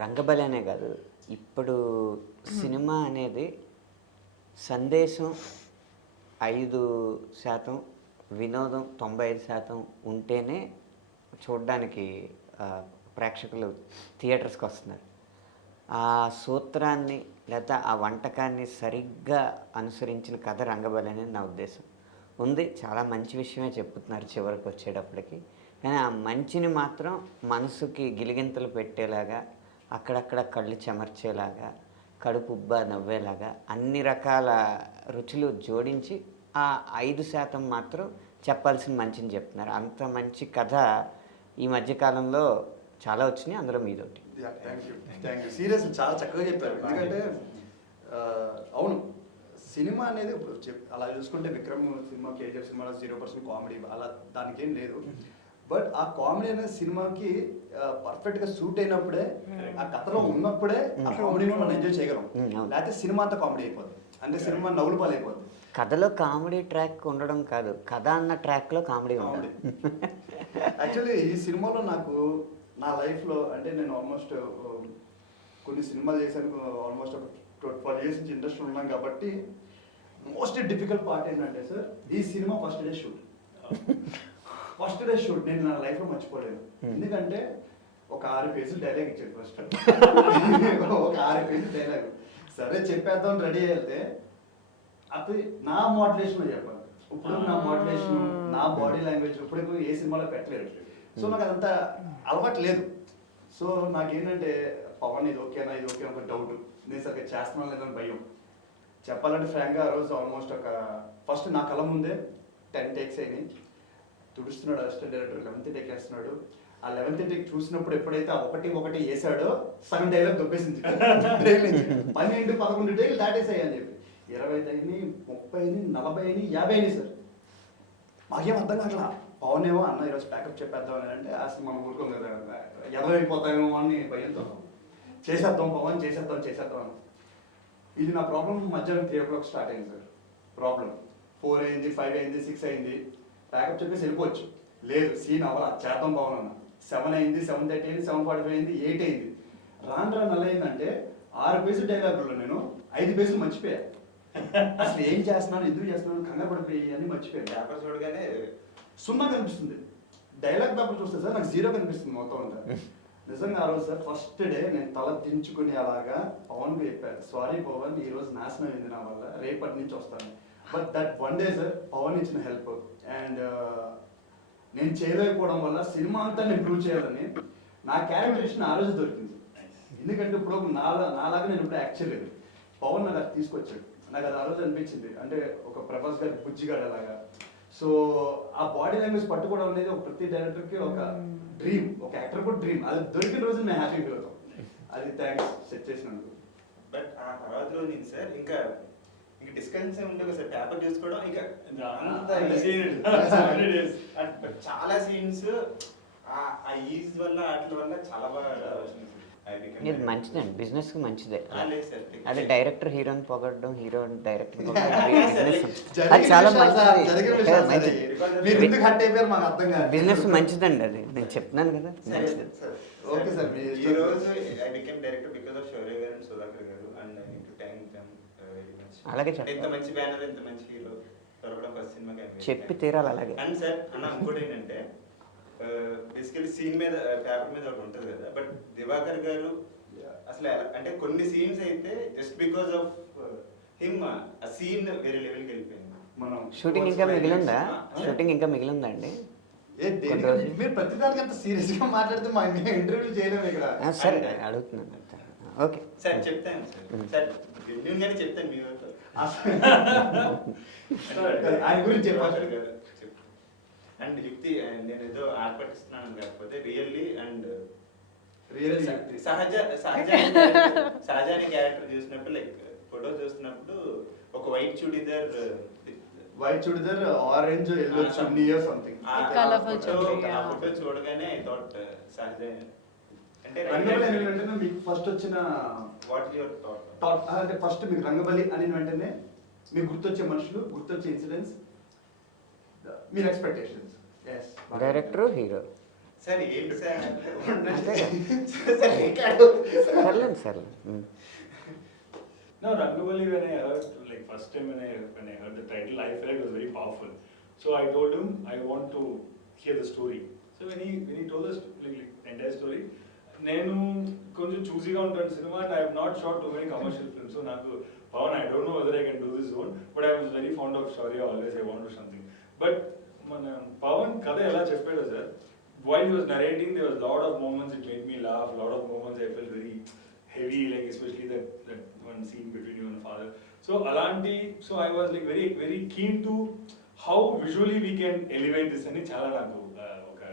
రంగబలి అనే కాదు, ఇప్పుడు సినిమా అనేది సందేశం 5%, వినోదం 95% ఉంటేనే చూడడానికి ప్రేక్షకులు థియేటర్స్కి వస్తున్నారు. ఆ సూత్రాన్ని లేదా ఆ వంటకాన్ని సరిగ్గా అనుసరించిన కథ రంగబలి అనేది నా ఉద్దేశం. ఉంది, చాలా మంచి విషయమే చెప్తున్నారు చివరికి వచ్చేటప్పటికి. కానీ ఆ మంచిని మాత్రం మనసుకి గిలిగింతలు పెట్టేలాగా, అక్కడక్కడ కళ్ళు చెమర్చేలాగా, కడుపు ఉబ్బా నవ్వేలాగా అన్ని రకాల రుచులు జోడించి ఆ 5% మాత్రం చెప్పాల్సిన మంచిని చెప్తున్నారు. అంత మంచి కథ ఈ మధ్యకాలంలో చాలా వచ్చినాయి, అందులో మీదోటి. Thank you. సీరియస్ చాలా చక్కగా చెప్పారు. ఎందుకంటే అవును, సినిమా అనేది అలా చూసుకుంటే Vikram cinema, KGF cinema 0% comedy అలా దానికి ఏం లేదు. బట్ ఆ కామెడీ అనేది సినిమాకి పర్ఫెక్ట్గా సూట్ అయినప్పుడే, ఆ కథలో ఉన్నప్పుడే ఆ కామెడీని మనం ఎంజాయ్ చేయగలం. లేకపోతే సినిమా అంతా కామెడీ అయిపోద్ది, అంటే సినిమా నవ్వులు పాలైపోద్ది. కథలో కామెడీ ట్రాక్ ఉండడం కాదు, కథ అన్న ట్రాక్లో కామెడీ ఉంది. యాక్చువల్లీ ఈ సినిమాలో నాకు నా లైఫ్లో అంటే నేను ఆల్మోస్ట్ కొన్ని సినిమాలు చేశాను, ఆల్మోస్ట్ ఒక 12 years నుంచి ఇండస్ట్రీ ఉన్నాం కాబట్టి మోస్ట్ డిఫికల్ట్ పార్ట్ ఏంటంటే సార్, ఈ సినిమా ఫస్ట్ డే షూట్ నేను నా లైఫ్లో మర్చిపోలేను. ఎందుకంటే ఒక 6 pages డైలాగ్ ఇచ్చాడు ఫస్ట్. ఒక 6 pages డైలాగ్ సరే చెప్పేద్దాం రెడీ అయితే అది నా మోటివేషన్లో చెప్పాలి. ఇప్పుడు నా మోటివేషన్, నా బాడీ లాంగ్వేజ్ ఇప్పుడు ఏ సినిమాలో పెట్టలేదు. సో నాకు అదంతా అలవాటు లేదు. సో నాకేంటంటే పవన్ ఇది ఓకేనా ఒక డౌట్, నేను సరిగ్గా చేస్తున్నాను లేదని భయం. చెప్పాలంటే ఫ్రాంక్గా ఆ రోజు ఆల్మోస్ట్ ఒక ఫస్ట్ నా కళ్ళ ముందే 10 takes అయినాయి. తుడుస్తున్నాడు అసిస్టెంట్ డైరెక్టర్, 11th take వేస్తున్నాడు. ఆ 11th take చూసినప్పుడు ఎప్పుడైతే ఆ ఒకటి వేసాడో సగం డైలాగ్ దొబ్బేసింది. 12, 11 takes దాటేసాయి అని చెప్పి 20 అయినాయి, 30 అయినాయి, 40 అయినాయి, 50 అయినాయి సార్. మాకేం అర్థం కావట్లా. పవన్ ఏమో అన్న ఈరోజు ప్యాకప్ చెప్పేద్దాం అని అంటే అసలు మనం ఊరుకోం కదా, ఎదరైపోతామేమో అని భయంతో చేసేద్దాం పవన్ చేసేద్దాం. ఇది నా ప్రాబ్లం మధ్యాహ్నం 3 o'clock స్టార్ట్ అయింది సార్. ప్రాబ్లం 4 అయింది, 5 అయింది, 6 అయింది. ప్యాకప్ చెప్పేసి వెళ్ళిపోవచ్చు. లేదు సీన్ అవ్వాలి, చేద్దాం పవన్ అన్న. 7 అయింది, 7:30 అయింది, 7:45 అయింది, 8 అయింది. రాను నల్ల అయిందంటే 6 pages డైలాగుల్లో నేను 5 pages మర్చిపోయా. అసలు ఏం చేస్తున్నాను, ఎందుకు చేస్తున్నాను, కంగారు పడిపోయి అన్ని మర్చిపోయాను. పేపర్ చూడగానే 0 కనిపిస్తుంది. డైలాగ్ పేపర్ చూస్తే సార్ నాకు 0 కనిపిస్తుంది మొత్తం అంతా. నిజంగా ఆ రోజు సార్ ఫస్ట్ డే నేను తల దించుకుని అలాగా పవన్కి చెప్పాను, సారీ పవన్ ఈ రోజు నాశనం అయింది నా వల్ల, రేపటి నుంచి వస్తాను. But that one day sir Pavan ఇచ్చిన హెల్ప్ అండ్ నేను చేయలేకపోవడం వల్ల సినిమా అంతా నేను ప్రూవ్ చేయాలని నా క్యారెక్టరేషన్ ఆ రోజు దొరికింది. ఎందుకంటే ఇప్పుడు నాలాగా నేను ఇప్పుడు యాక్ట్ చేయలేదు. పవన్ నాకు అది తీసుకొచ్చాడు. నాకు అది ఆ రోజు అనిపించింది, అంటే ఒక ప్రభాస్ గారి బుజ్జిగాడు అలాగా. సో ఆ బాడీ లాంగ్వేజ్ పట్టుకోవడం అనేది ఒక ప్రతి డైరెక్టర్కి ఒక డ్రీమ్, ఒక యాక్టర్ కూడా డ్రీమ్. అది దొరికిన రోజు మేము హ్యాపీ ఫీల్ అవుతాం. అది థ్యాంక్స్ సెట్ చేసినందుకు. బట్ ఆ తర్వాత రోజు సార్ ఇంకా డిస్కషన్స్ ఉంటుంది సార్, పేపర్ చూసుకోవడం ఇంకా చాలా సీన్స్ ఆ ఈజ్ వల్ల వాటి వల్ల చాలా బాగా ఇది మంచిదండి, బిజినెస్కి మంచిదే. అదే డైరెక్టర్ హీరోని పొగడడం, హీరో డైరెక్టర్ చాలా బిజినెస్ మంచిదండి. అది నేను చెప్తున్నాను కదా. అలాగే చెప్పి తీరాలి అలాగే. అండ్ సార్ అన్న ఇంకోటి ఏంటంటే బేసికలీ సీన్ మీద పేపర్ మీద ఒకటి ఉంటుంది కదా, బట్ దివాకర్ గారు అసలు అంటే కొన్ని సీన్స్ అయితే జస్ట్ బికాస్ ఆఫ్ హిమ్ ఆ సీన్ వేరే లెవెల్కి వెళ్ళిపోయింది. మనం షూటింగ్ ఇంకా మిగిలిందా అండి? మీరు ప్రతి దానికి అంత సీరియస్ గా మాట్లాడితే మా ఇంటర్వ్యూ చేయలేము ఇక్కడ. సరే అడుగుతున్నాను. ఓకే సార్ చెప్తాను సార్, నేను చెప్తాను మీ ఆయన గురించి చెప్పారు. అండ్ యుక్తి నేను ఏదో ఆర్పటిస్తున్నాను కాకపోతే రియల్లీ అండ్ సహజాని క్యారెక్టర్ చూసినప్పుడు లైక్ ఫోటో చూస్తున్నప్పుడు ఒక white churidar orange yellow chunni or something, ఆ ఫోటో చూడగానే ఐ థాట్ సహజ అంటే రంగబలి మీకు ఫస్ట్ వచ్చిన వాట్ యువర్ థాట్ అంటే ఫస్ట్ మీకు రంగబలి అని వెంటనే మీకు గుర్తొచ్చే మనుషులు, గుర్తొచ్చే ఇన్సిడెంట్స్, మీరు ఎక్స్పెక్టేషన్స్? డైరెక్టర్ హీరో సార్ ఏంటి సార్ అంతే సార్ రికార్డు సర్లేండి సర్లేదు. No, Rangavali, when I heard, like first time when I heard the title, I felt it was very powerful. So I told him I want to hear the story. So when he told us like entire story, నేను కొంచెం చూసీగా ఉంటాను cinema and I have not shot too many commercial films. So నాకు Pawan I don't know whether I can do this own, but I was very fond of Shaurya, always I want do something. But మన పవన్ కథ ఎలా చెప్పాడో sir, while he was narrating there was lot of moments it made me laugh, lot of moments I felt very heavy, like especially that one scene between you and father. So alanti, so I was like very keen to how visually we can elevate this ani chala naku oka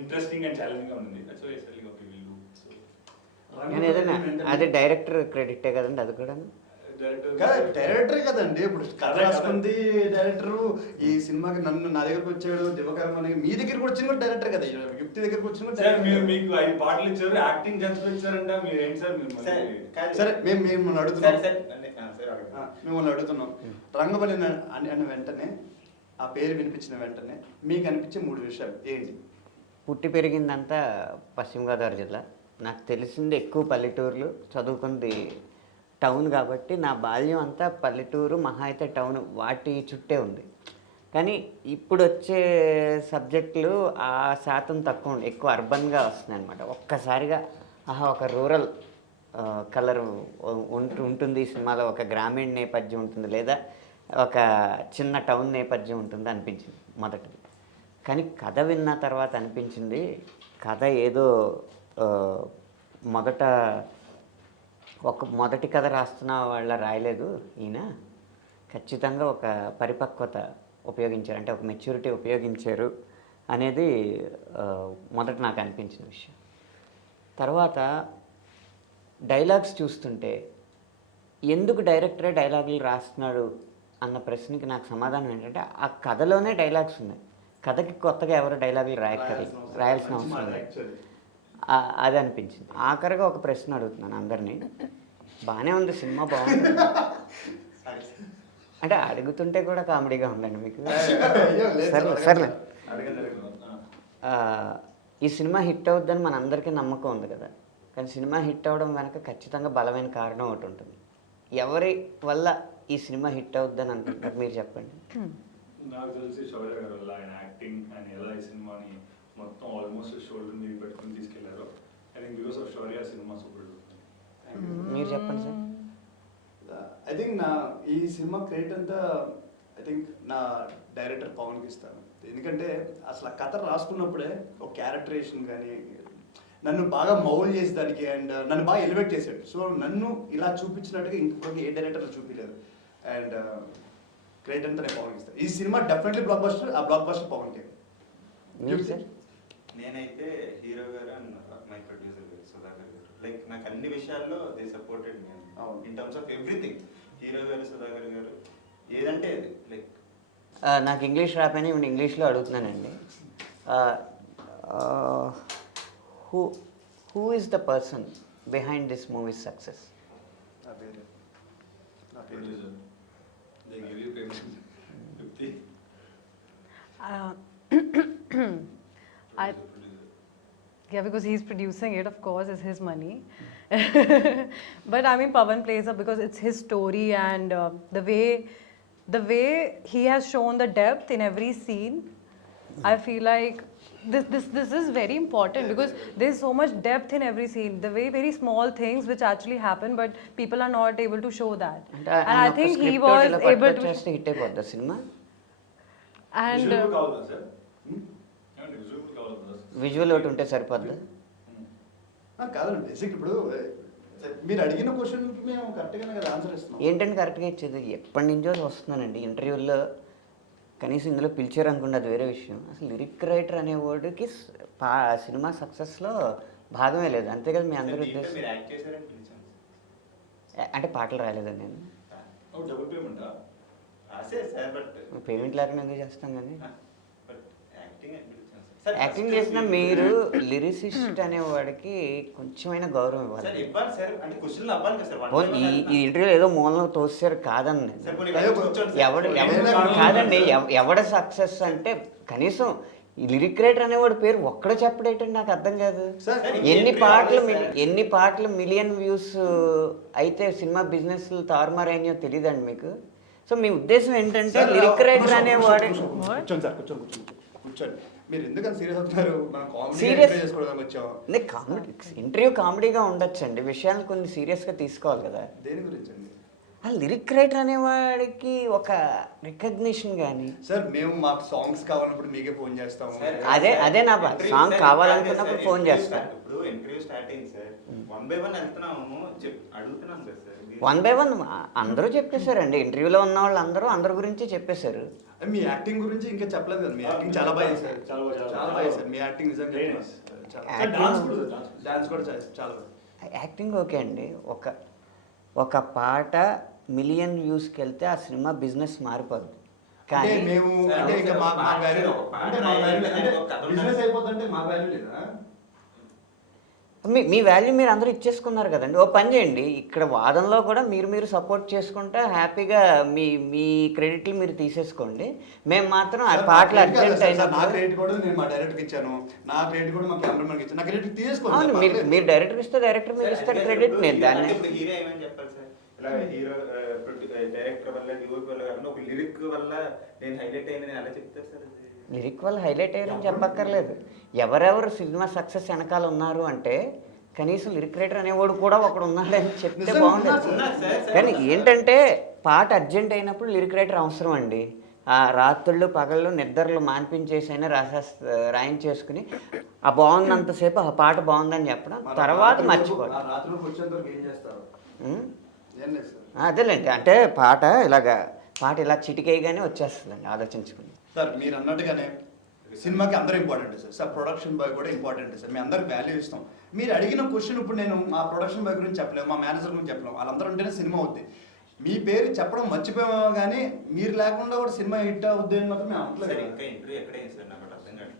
interesting and challenging ga undi. That's why I said like okay we'll do. So కానీ ఏదైనా అది director క్రెడిటే కదండి అది కూడా. డైరెక్టరే కదండి, ఇప్పుడు కథ రాసుకుంది director. ఈ సినిమాకి నా దగ్గరకు వచ్చాడు దివకరం అని, మీ దగ్గరకు వచ్చిన కూడా డైరెక్టర్ కదా, యుక్తి దగ్గరకు వచ్చిన కూడా సార్ మీరు డైరెక్టర్. మీకు 5 పాటలు ఇచ్చారు, యాక్టింగ్ ఛాన్స్ ఇచ్చారంట, మీరు ఏంటి సార్ మీరు సార్ మళ్ళీ- కాదు. సరే మిమ్మల్ని అడుగుతున్నాం, సార్ అంటే సార్ అడగండి. మిమ్మల్ని అడుగుతున్నాం. రంగబలి అన్న వెంటనే, ఆ పేరు వినిపించిన వెంటనే మీకు అనిపించే 3 విషయాలు ఏంటి? పుట్టి పెరిగిందంతా పశ్చిమ గోదావరి జిల్లా, నాకు తెలిసింది ఎక్కువ పల్లెటూర్లు, చదువుకుంది టౌన్ కాబట్టి నా బాల్యం అంతా పల్లెటూరు మహా అయితే టౌన్ వాటి చుట్టే ఉంది. కానీ ఇప్పుడు వచ్చే సబ్జెక్టులు ఆ శాతం తక్కువ ఉంది, ఎక్కువ అర్బన్గా వస్తున్నాయి అనమాట. ఒక్కసారిగా ఆహా ఒక రూరల్ కలర్ ఉంటుంది ఈ సినిమాలో, ఒక గ్రామీణ నేపథ్యం ఉంటుంది, లేదా ఒక చిన్న టౌన్ నేపథ్యం ఉంటుంది అనిపించింది మొదటిది. కానీ కథ విన్న తర్వాత అనిపించింది కథ ఏదో మొదటి కథ రాస్తున్న వాళ్ళ రాయలేదు ఈయన, ఖచ్చితంగా ఒక పరిపక్వత ఉపయోగించారు, అంటే ఒక మెచ్యూరిటీ ఉపయోగించారు అనేది మొదట నాకు అనిపించిన విషయం. తర్వాత డైలాగ్స్ చూస్తుంటే ఎందుకు డైరెక్టరే డైలాగులు రాస్తున్నాడు అన్న ప్రశ్నకి నాకు సమాధానం ఏంటంటే ఆ కథలోనే డైలాగ్స్ ఉన్నాయి, కథకి కొత్తగా ఎవరు డైలాగులు రాయాల్సిన అవసరం లేదు. అది అనిపించింది. ఆఖరిగా ఒక ప్రశ్న అడుగుతున్నాను అందరినీ, బాగానే ఉంది సినిమా బాగుంది అంటే అడుగుతుంటే కూడా కామెడీగా ఉందండి మీకు. సర్లే ఈ సినిమా హిట్ అవుద్దని మన అందరికీ నమ్మకం ఉంది కదా, కానీ సినిమా హిట్ అవ్వడం వెనక ఖచ్చితంగా బలమైన కారణం ఒకటి ఉంటుంది. ఎవరి వల్ల ఈ సినిమా హిట్ అవుద్దని అనుకుంటారు మీరు చెప్పండి. నాకు తెలిసి శౌర్య గారు వల్ల, ఆయన యాక్టింగ్, ఆయన ఎలా ఈ సినిమాని మొత్తం ఆల్మోస్ట్ షోల్డర్ మీద పెట్టుకుని తీసుకెళ్లారు. I think because of Shaurya cinema super. మీరు చెప్పండి సార్. ఐ థింక్ ఈ సినిమా క్రెడిట్ అంతా ఐ థింక్ నా డైరెక్టర్ పవన్కి ఇస్తాను. ఎందుకంటే అసలు ఆ కథ రాసుకున్నప్పుడే ఒక క్యారెక్టరేషన్ కానీ నన్ను బాగా మౌల్ చేసేదానికి అండ్ నన్ను బాగా ఎలివేట్ చేశాడు. సో నన్ను ఇలా చూపించినట్టుగా ఇంకొకరికి ఏ డైరెక్టర్ చూపించలేదు. అండ్ క్రెడిట్ అంతా నేను పవన్కి ఇస్తాను. ఈ సినిమా డెఫినెట్లీ బ్లాక్ బస్టర్, ఆ బ్లాక్ బస్టర్ పవన్కి. మీరు సార్? నేనైతే హీరో గారు అండ్ మై ప్రొడ్యూసర్ గారు సుధాకర్ గారు, లైక్ నాకు అన్ని విషయాల్లో they supported me in terms of everything. Hero గారు, సుధాకర్ గారు, ఏదంటే లైక్ నాకు ఇంగ్లీష్ రాపని ఇప్పుడు ఇంగ్లీష్లో అడుగుతున్నానండి. Who is the person behind this movie success? నా పేరు They give you payment. 50. Yeah, because he's producing it, of course, it's his money. But I mean, Pawan plays up because it's his story, and the way he has shown the depth in every scene. I feel like this is very important because there's so much depth in every scene. The very small things which actually happen, but people are not able to show that. And I think he was able to. Hit అయిపోద్ది cinema. And Visual కావాలా sir? ఏమండి visual కావాలా sir? Visual ఒకటి ఉంటే సరిపోద్ది. కాదండి, basic ఇప్పుడు మీరు అడిగిన క్వశ్చన్ మేము కరెక్ట్గానే కదా ఆన్సర్ ఇస్తున్నాం. ఏంటంటే కరెక్ట్గా ఇచ్చేది ఎప్పటి నుంచో వస్తున్నానండి ఇంటర్వ్యూల్లో, కనీసం ఇందులో పిలిచారు అనుకోండి అది వేరే విషయం. అసలు లిరిక్ రైటర్ అనే వర్డ్కి సినిమా సక్సెస్లో భాగమే లేదు, అంతే కదా మీ అందరూ దీంట్లో ఉద్దేశం. మీరు యాక్ట్ చేశారని పిలిచాను. అంటే పాటలు రాలేదండి నేను, Oh, double payment ah? రాసే సార్, బట్ పేమెంట్ లేకుండా ఎందుకు చేస్తాం కానీ. బట్ యాక్టింగ్ అని పిలిచాను సార్. యాక్టింగ్ చేసిన మీరు లిరిసిస్ట్ అనేవాడికి కొంచెమైనా గౌరవం సార్ ఇవ్వాలి. ఇవ్వాలి సార్, అంటే క్వశ్చన్లు అవ్వాలి కదా సార్. పోనీ ఈ ఇంటర్వ్యూలో ఏదో మూలలో తోసారు కాదని సార్, పోనీ ఎవడు కూర్చోండి సార్. కాదండి ఎవడ సక్సెస్ అంటే కనీసం ఈ లిరిక్ రైటర్ అనేవాడు పేరు ఒక్కడే చెప్పడేటండి, నాకు అర్థం కాదు. సార్ ఎన్ని పాటలు మిలియన్ వ్యూస్ అయితే సినిమా బిజినెస్ తారుమారైనాయో తెలియదండి మీకు. సో మీ ఉద్దేశం ఏంటంటే లిరిక్ రైటర్ అనేవాడు కూర్చోండి సార్, కూర్చోండి. మీరు ఎందుకని సీరియస్ అవుతున్నారు? మనం కామెడీ Serious? చేసుకోవడానికి వచ్చాం. కామెడీ ఇంటర్వ్యూ కామెడీగా ఉండొచ్చండి, విషయాన్ని కొన్ని సీరియస్గా తీసుకోవాలి కదా. దేని గురించి అండి? ఆ లిరిక్ రైటర్ అనేవాడికి ఒక రికగ్నిషన్ కానీ. సార్ మేము మాకు సాంగ్స్ కావాలన్నప్పుడు మీకే ఫోన్ చేస్తాము. అదే నా బాధ. సాంగ్ కావాలనుకున్నప్పుడు ఫోన్ చేస్తాను. ఇప్పుడు ఇంటర్వ్యూ స్టార్ట్ అయింది సార్, 1 by 1 వెళ్తున్నాము, అడుగుతున్నాం కదా సార్. 1 by 1 అందరూ చెప్పేశారండి, ఇంటర్వ్యూలో ఉన్న వాళ్ళు అందరి గురించి చెప్పేశారు. మీ యాక్టింగ్ గురించి ఇంకా చెప్పలేదు కదా. మీ యాక్టింగ్ చాలా బాగా చేశారు, చాలా బాగా చాలా బాగా చేశారు. మీ యాక్టింగ్ నిజంగా Very nice. డాన్స్ కూడా చాలా బాగా. యాక్టింగ్ ఓకే అండి. ఒక పాట మిలియన్ వ్యూస్కి వెళ్తే ఆ సినిమా బిజినెస్ మారిపోదు. అంటే కానీ మేము అంటే ఇంకా మా వాల్యూ అంటే మా వాల్యూ అంటే బిజినెస్ అయిపోతుంటే మా వాల్యూ లేదా? మీ వాల్యూ మీరు అందరూ ఇచ్చేసుకున్నారు కదండి. ఓ పని చేయండి, ఇక్కడ వాదనలో కూడా మీరు సపోర్ట్ చేసుకుంటే హ్యాపీగా మీ క్రెడిట్లు మీరు తీసేసుకోండి. మేము మాత్రం ఆ పాటలు అర్జెంట్ నా అయినప్పుడు. క్రెడిట్ కూడా నేను మా డైరెక్టర్కి ఇచ్చాను, నా క్రెడిట్ కూడా మా కెమెరామెన్కి ఇచ్చాను. నా క్రెడిట్ తీసుకోండి. అవును, మీరు డైరెక్టర్ ఇస్తే డైరెక్టర్ మీరు ఇస్తారు క్రెడిట్. నేను దాన్ని హీరో ఏమని చెప్పాలి సార్? ఇలా హీరో డైరెక్టర్ వల్ల యూత్ వల్ల కాకుండా ఒక లిరిక్ వల్ల నేను హైలైట్ అయింది నేను అలా చెప్తారు సార్. లిరిక్ వల్ల హైలైట్ అయ్యారని చెప్పక్కర్లేదు. ఎవరెవరు సినిమా సక్సెస్ వెనకాల ఉన్నారు అంటే కనీసం లిరిక్ రైటర్ అనేవాడు కూడా ఒకడు ఉన్నాడని చెప్తే బాగుండేది. కానీ ఏంటంటే పాట అర్జెంట్ అయినప్పుడు లిరిక్ రైటర్ అవసరం అండి. ఆ రాత్రుళ్ళు పగళ్ళు నిద్రలు మాన్పించేసైనా రాయించేసుకుని ఆ బాగున్నంతసేపు ఆ పాట బాగుందని చెప్పడం, తర్వాత మర్చిపోవడం. అదేలేండి, అంటే పాట ఇలా చిటికేయగానే వచ్చేస్తుందండి ఆలోచించుకుని. సార్ మీరు అన్నట్టుగానే సినిమాకి అందరూ important sir. Sir production bye కూడా ఇంపార్టెంట్ సార్. మేము అందరికి వాల్యూ ఇస్తాం. మీరు అడిగిన క్వశ్చన్ ఇప్పుడు నేను మా ప్రొడక్షన్ బాయ్ గురించి చెప్పలేము, మా మేనేజర్ గురించి చెప్పలేము. వాళ్ళందరూ ఉంటేనే సినిమా అవుద్ది. మీ పేరు చెప్పడం మర్చిపోయామో కానీ మీరు లేకుండా కూడా సినిమా హిట్ అవుద్ది అని మాత్రం మేము అనట్లేదు. ఇంకా ఇంటర్వ్యూ ఎక్కడ అయింది సార్? నాకు అర్థం కాదు.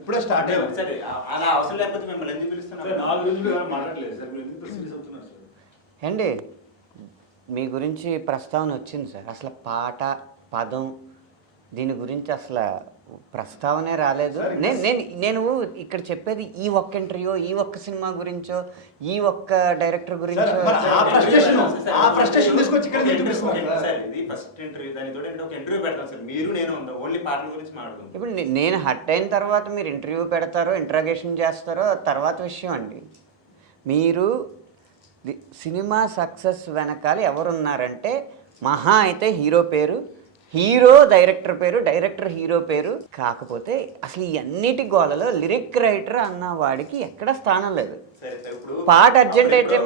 ఇప్పుడే స్టార్ట్ అయ్యింది. సరే అలా అవసరం లేకపోతే మిమ్మల్ని ఎందుకు పిలుస్తున్నాం? నాలుగు రోజులు ఎవరు మాట్లాడలేదు సార్, మీరు ఎందుకు సీరియస్ అవుతున్నారు సార్? అండి మీ గురించి ప్రస్తావన వచ్చింది సార్. అసలు పాట పదం దీని గురించి అసలు ప్రస్తావనే రాలేదు. నేను ఇక్కడ చెప్పేది ఈ ఒక్క ఇంటర్వ్యూ, ఈ ఒక్క సినిమా గురించో, ఈ ఒక్క డైరెక్టర్ గురించో. ఇది ఫస్ట్ ఇంటర్వ్యూ, దానితో ఒక ఇంటర్వ్యూ పెడతాం సార్. మీరు నేను ఓన్లీ పాటల గురించి మాట్లాడుతాం. ఇప్పుడు నేను హట్ అయిన తర్వాత మీరు ఇంటర్వ్యూ పెడతారో ఇంట్రాగేషన్ చేస్తారో తర్వాత విషయం అండి. మీరు సినిమా సక్సెస్ వెనకాల ఎవరున్నారంటే మహా అయితే హీరో పేరు, హీరో డైరెక్టర్ పేరు, డైరెక్టర్ హీరో పేరు. కాకపోతే అసలు ఈ అన్నిటి గోలలో లిరిక్ రైటర్ అన్న వాడికి ఎక్కడ స్థానం లేదు. పాట అర్జెంట్ అయితే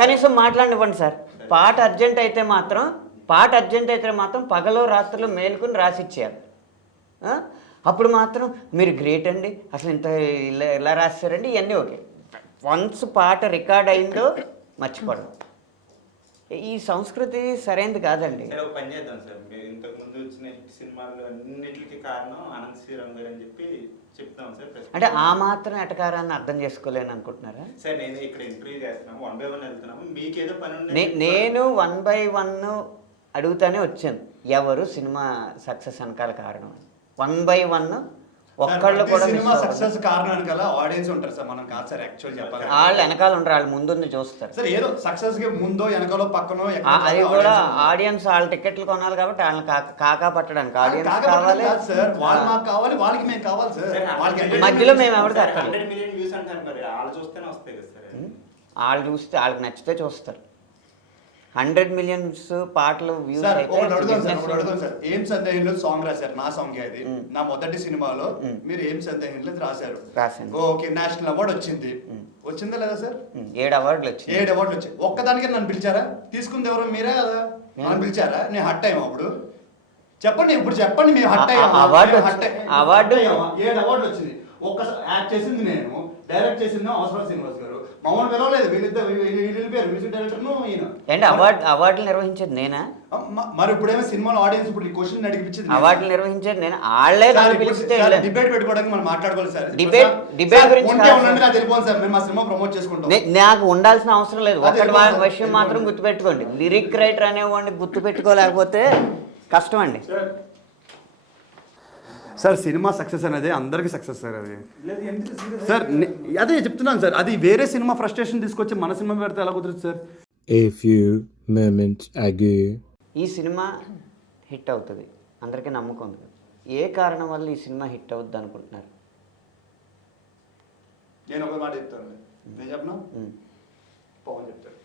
కనీసం మాట్లాడివ్వండి సార్. పాట అర్జెంట్ అయితే మాత్రం పగలో రాత్రులు మేలుకుని రాసిచ్చేయాలి. అప్పుడు మాత్రం మీరు గ్రేట్ అండి, అసలు ఇంత ఇలా రాశారండి, ఇవన్నీ ఓకే. వన్స్ పాట రికార్డ్ అయిందో మర్చిపోవడం, ఈ సంస్కృతి సరైనది కాదండి. ఒక పని చేద్దాం సార్, ఇంతకు ముందు వచ్చిన హిట్ సినిమాలు అన్నిటికీ కారణం అనంత్ శ్రీరామ్ గారు అని చెప్తాం సార్. అంటే ఆ మాత్రం ఎటకారాన్ని అర్థం చేసుకోలేను అనుకుంటున్నారా సార్? నేను ఇక్కడ ఇంటర్వ్యూ చేస్తున్నాము, 1 by 1 వెళ్తున్నాము, మీకేదో పని ఉంది. నేను 1 by 1 అడుగుతానే వచ్చాను, ఎవరు సినిమా సక్సెస్ వెనకాల కారణం. 1 by 1 ఒక్కళ్ళు కూడా సినిమా సక్సెస్ కారణానికి అలా ఆడియన్స్ ఉంటారు సార్. మనం కాదు సార్ యాక్చువల్ చెప్పాలి. వాళ్ళు వెనకాల ఉండరు, వాళ్ళు ముందుంది చూస్తారు సార్. ఏదో సక్సెస్ కి ముందో వెనకాలో పక్కనో అది కూడా ఆడియన్స్ వాళ్ళ టికెట్లు కొనాలి కాబట్టి వాళ్ళని కాకా పట్టడానికి ఆడియన్స్ కావాలి సార్. వాళ్ళు మాకు కావాలి, వాళ్ళకి మేము కావాలి సార్. వాళ్ళకి మధ్యలో మేము ఎవరికి 100 million వ్యూస్ అంటారు, మరి వాళ్ళు చూస్తేనే వస్తాయి కదా సార్. వాళ్ళు చూస్తే వాళ్ళకి నచ్చితే చూస్తారు. 100 million పాటలు వ్యూస్ అయితే ఏం సందేహంలో సాంగ్ రాశారు, నా సాంగ్ అది. నా మొదటి సినిమాలో మీరు ఏం సందేహంలో రాశారు. ఓకే, నేషనల్ అవార్డు వచ్చిందా లేదా సార్? 7 అవార్డులు వచ్చాయి. 7 అవార్డులు వచ్చాయి. ఒక్కదానికి నన్ను పిలిచారా? తీసుకుంది ఎవరు? మీరే కదా. నన్ను పిలిచారా? నేను హట్ అయ్యాము అప్పుడు. చెప్పండి, ఇప్పుడు చెప్పండి. మేము హట్ అయ్యాము. 7 అవార్డులు వచ్చింది. ఒక్క యాక్ట్ చేసింది నేను, డైరెక్ట్ చేసింది అవసరం శ్రీనివాస్ గారు. మమ్మల్ని పిలవలేదు, వీళ్ళిద్దరు మ్యూజిక్ డైరెక్టర్ ఈయన. అవార్డులు నిర్వహించేది నేనా? మరి ఇప్పుడేమో సినిమాలో ఆడియన్స్ ఇప్పుడు ఈ క్వశ్చన్ అడిగిపించింది. అవార్డులు నిర్వహించేది నేను. వాళ్ళే డిబేట్ పెట్టుకోవడానికి మనం మాట్లాడుకోవాలి సార్. డిబేట్ గురించి నాకు తెలిపోను సార్. మేము మా సినిమా ప్రమోట్ చేసుకుంటాం. నాకు ఉండాల్సిన అవసరం లేదు. ఒకటి విషయం మాత్రం గుర్తుపెట్టుకోండి, లిరిక్ రైటర్ అనేవాడిని గుర్తుపెట్టుకోలేకపోతే కష్టం అండి. సార్ సినిమా సక్సెస్ అనేది అందరికీ సక్సెస్ సార్ అది లేదు ఎంత serious సార్ అయితే- అదే చెప్తున్నాను సార్, అది వేరే సినిమా ఫ్రస్ట్రేషన్ తీసుకొచ్చి మన సినిమా పెడితే ఎలా కుదురుతుంది sir? A few moments ago. ఈ సినిమా హిట్ అవుతుంది, అందరికీ నమ్మకం ఉంది. ఏ కారణం వల్ల ఈ సినిమా హిట్ అవుద్ది అనుకుంటున్నారు? నేను ఒక మాట చెప్తాను, నేను చెప్పను, మ్మ్. పవన్ చెప్తాను.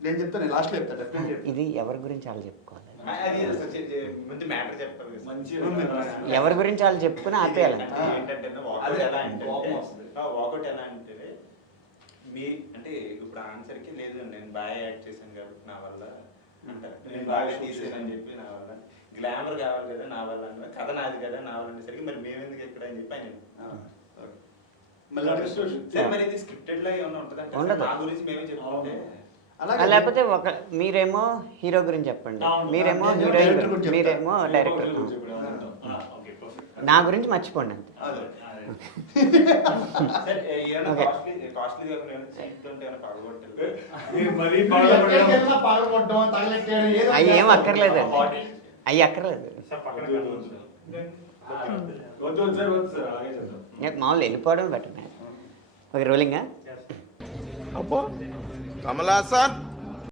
నేను చెప్తాను, నేను లాస్ట్లో చెప్తాను, డెఫినెట్గా చెప్తాను. ఇది ఎవరి గురించి వాళ్ళు చెప్పుకోవాలి. అది అసలు ముందు మ్యాటర్ చెప్పాలి కదా. మంచి ఎవరి గురించి వాళ్ళు చెప్పుకుని ఆపేయాలి. అంటే ఏంటంటే వాకౌట్ అదే, ఎలా అంటే కోపం వస్తుంది. వాకౌట్ ఎలా అంటే మీ అంటే ఇప్పుడు ఆన్సర్కి లేదు నేను బాగా యాక్ట్ చేశాను కాబట్టి నా వల్ల అంటారు, నేను బాగా తీసాను అని చెప్పి నా వల్ల, గ్లామర్ కావాలి కదా నా వల్ల అంటే, కథ నాది కదా నా వల్ల అనేసరికి మరి మేమెందుకు ఎక్కడ అని చెప్పి ఆయన మళ్ళీ అడుగుతాడు. సరే మరి ఇది స్క్రిప్టెడ్ లా ఏమైనా ఉంటుందంటే ఉండదు. నా గురించి మేమే చెప్పుకుంటే అలాగే లేకపోతే ఒక మీరేమో హీరో గురించి చెప్పండి, మీరేమో నేను హీరోయిన్ డైరెక్టర్ గురించి, గురించి మీరేమో డైరెక్టర్. Okay perfect. నా గురించి మర్చిపోండి అంతే. అదే. సరే ఏమైనా Okay. కాస్ట్లీ కాకుండా ఏమైనా చీప్ ఉంటే ఏమైనా పగలగొట్టారు మీరు మరీ ఎక్కడికి వెళ్ళినా పగలగొట్టడం, తగలెట్టేయడం, ఏదో అవి ఏం ఒకటి అక్కర్లేదు, బాటిల్ అవి అక్కర్లేదు. వద్దు సార్ వద్దు సార్ అలాగే చేద్దాం. మామూలు వెళ్ళిపోవడం బెటర్. ఓకే, రోలింగా కమలాసన్